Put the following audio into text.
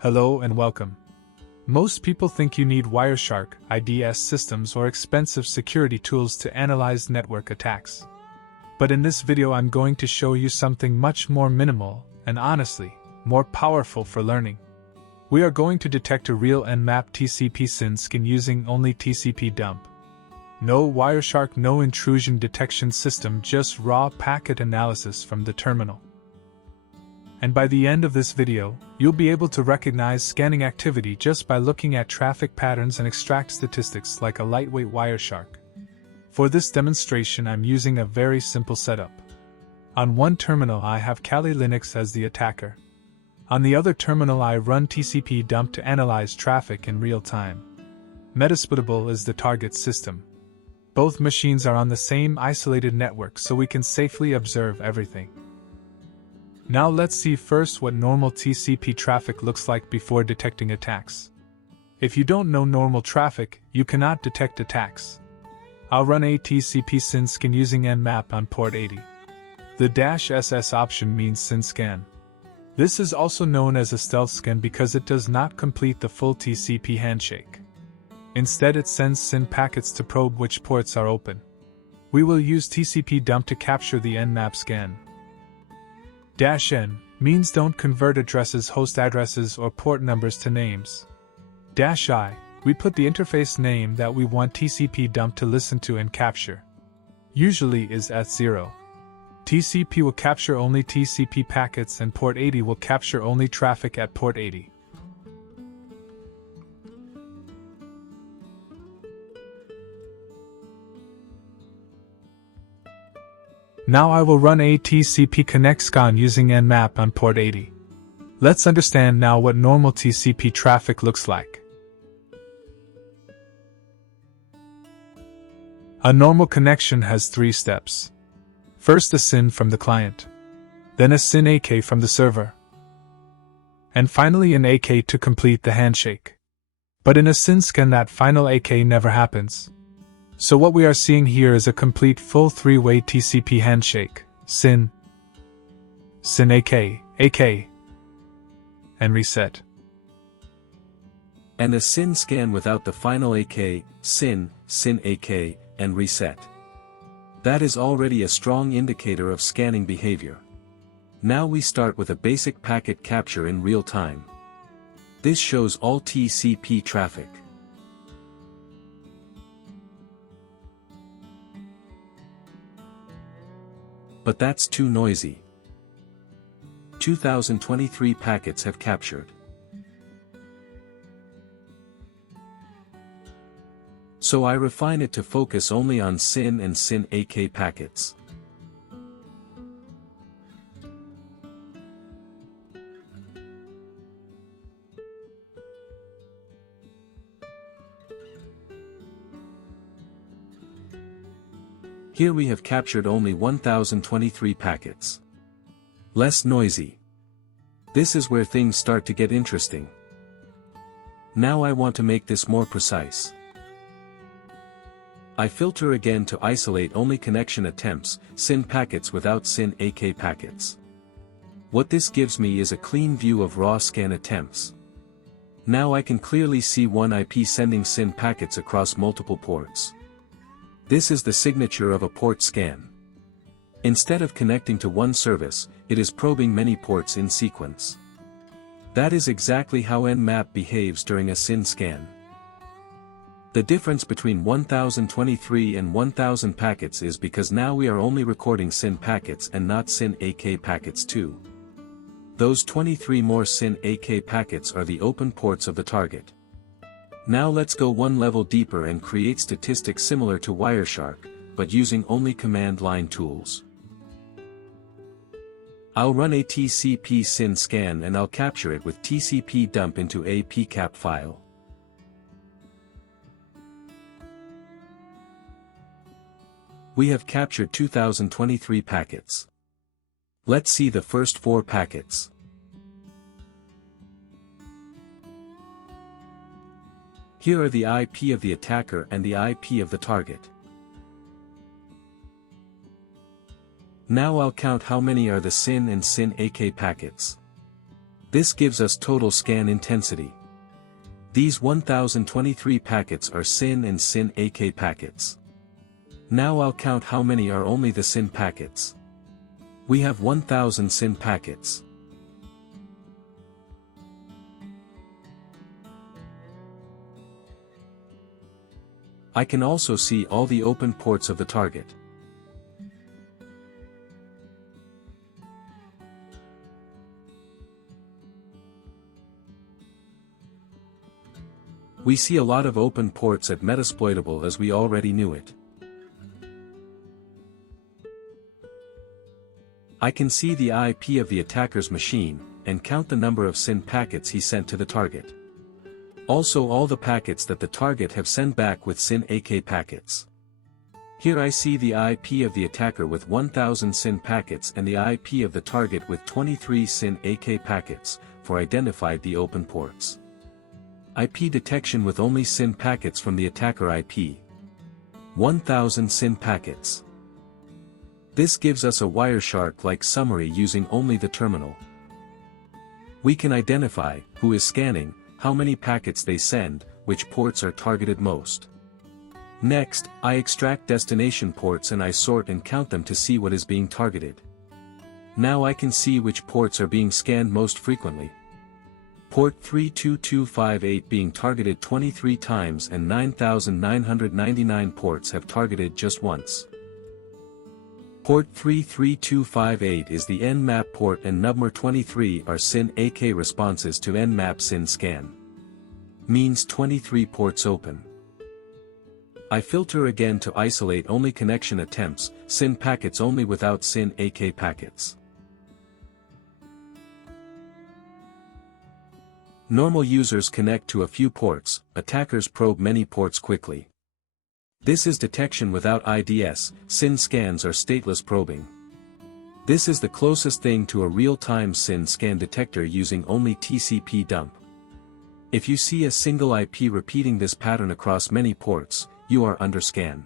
Hello and welcome. Most people think you need Wireshark IDS systems or expensive security tools to analyze network attacks. But in this video I'm going to show you something much more minimal and honestly, more powerful for learning. We are going to detect a real Nmap TCP SYN using only tcpdump. No Wireshark No intrusion detection system, just raw packet analysis from the terminal. And by the end of this video, you'll be able to recognize scanning activity just by looking at traffic patterns and extract statistics like a lightweight Wireshark. For this demonstration I'm using a very simple setup. On one terminal I have Kali Linux as the attacker. On the other terminal I run tcpdump to analyze traffic in real time. Metasploitable is the target system. Both machines are on the same isolated network so we can safely observe everything. Now let's see first what normal TCP traffic looks like before detecting attacks. If you don't know normal traffic, you cannot detect attacks. I'll run a TCP SYN using Nmap on port 80. The -SS option means SYN scan. This is also known as a stealth scan because it does not complete the full TCP handshake. Instead it sends SYN packets to probe which ports are open. We will use tcpdump to capture the Nmap scan. -N means don't convert addresses, host addresses or port numbers to names. -I, we put the interface name that we want tcpdump to listen to and capture. Usually is eth0. TCP will capture only TCP packets and port 80 will capture only traffic at port 80. Now I will run a TCP connect scan using Nmap on port 80. Let's understand now what normal TCP traffic looks like. A normal connection has 3 steps. First a SYN from the client, then a SYN AK from the server, and finally an AK to complete the handshake. But in a SYN scan that final AK never happens. So what we are seeing here is a complete full 3-way TCP handshake, SYN, SYN AK, AK, and reset. And a SYN scan without the final AK, SYN, SYN AK, and reset. That is already a strong indicator of scanning behavior. Now we start with a basic packet capture in real time. This shows all TCP traffic. But that's too noisy. 2023 packets have captured. So I refine it to focus only on SYN and SYN AK packets. Here we have captured only 1023 packets. Less noisy. This is where things start to get interesting. Now I want to make this more precise. I filter again to isolate only connection attempts, SYN packets without SYN AK packets. What this gives me is a clean view of raw scan attempts. Now I can clearly see one IP sending SYN packets across multiple ports. This is the signature of a port scan. Instead of connecting to one service, it is probing many ports in sequence. That is exactly how Nmap behaves during a SYN scan. The difference between 1023 and 1000 packets is because now we are only recording SYN packets and not SYN AK packets too. Those 23 more SYN AK packets are the open ports of the target. Now let's go one level deeper and create statistics similar to Wireshark, but using only command line tools. I'll run a TCP SYN scan and I'll capture it with tcpdump into a pcap file. We have captured 2023 packets. Let's see the first 4 packets. Here are the IP of the attacker and the IP of the target. Now I'll count how many are the SYN and SYN AK packets. This gives us total scan intensity. These 1023 packets are SYN and SYN AK packets. Now I'll count how many are only the SYN packets. We have 1000 SYN packets. I can also see all the open ports of the target. We see a lot of open ports at Metasploitable as we already knew it. I can see the IP of the attacker's machine, and count the number of SYN packets he sent to the target. Also all the packets that the target have sent back with SYN AK packets. Here I see the IP of the attacker with 1000 SYN packets and the IP of the target with 23 SYN AK packets, for identified the open ports. IP detection with only SYN packets from the attacker IP. 1000 SYN packets. This gives us a Wireshark-like summary using only the terminal. We can identify who is scanning, how many packets they send, which ports are targeted most. Next, I extract destination ports and I sort and count them to see what is being targeted. Now I can see which ports are being scanned most frequently. Port 32258 being targeted 23 times and 9999 ports have targeted just once. Port 33258 is the Nmap port and Nmap 23 are SYN AK responses to Nmap SYN scan. Means 23 ports open. I filter again to isolate only connection attempts, SYN packets only without SYN AK packets. Normal users connect to a few ports, attackers probe many ports quickly. This is detection without IDS, SYN scans are stateless probing. This is the closest thing to a real-time SYN scan detector using only tcpdump. If you see a single IP repeating this pattern across many ports, you are under scan.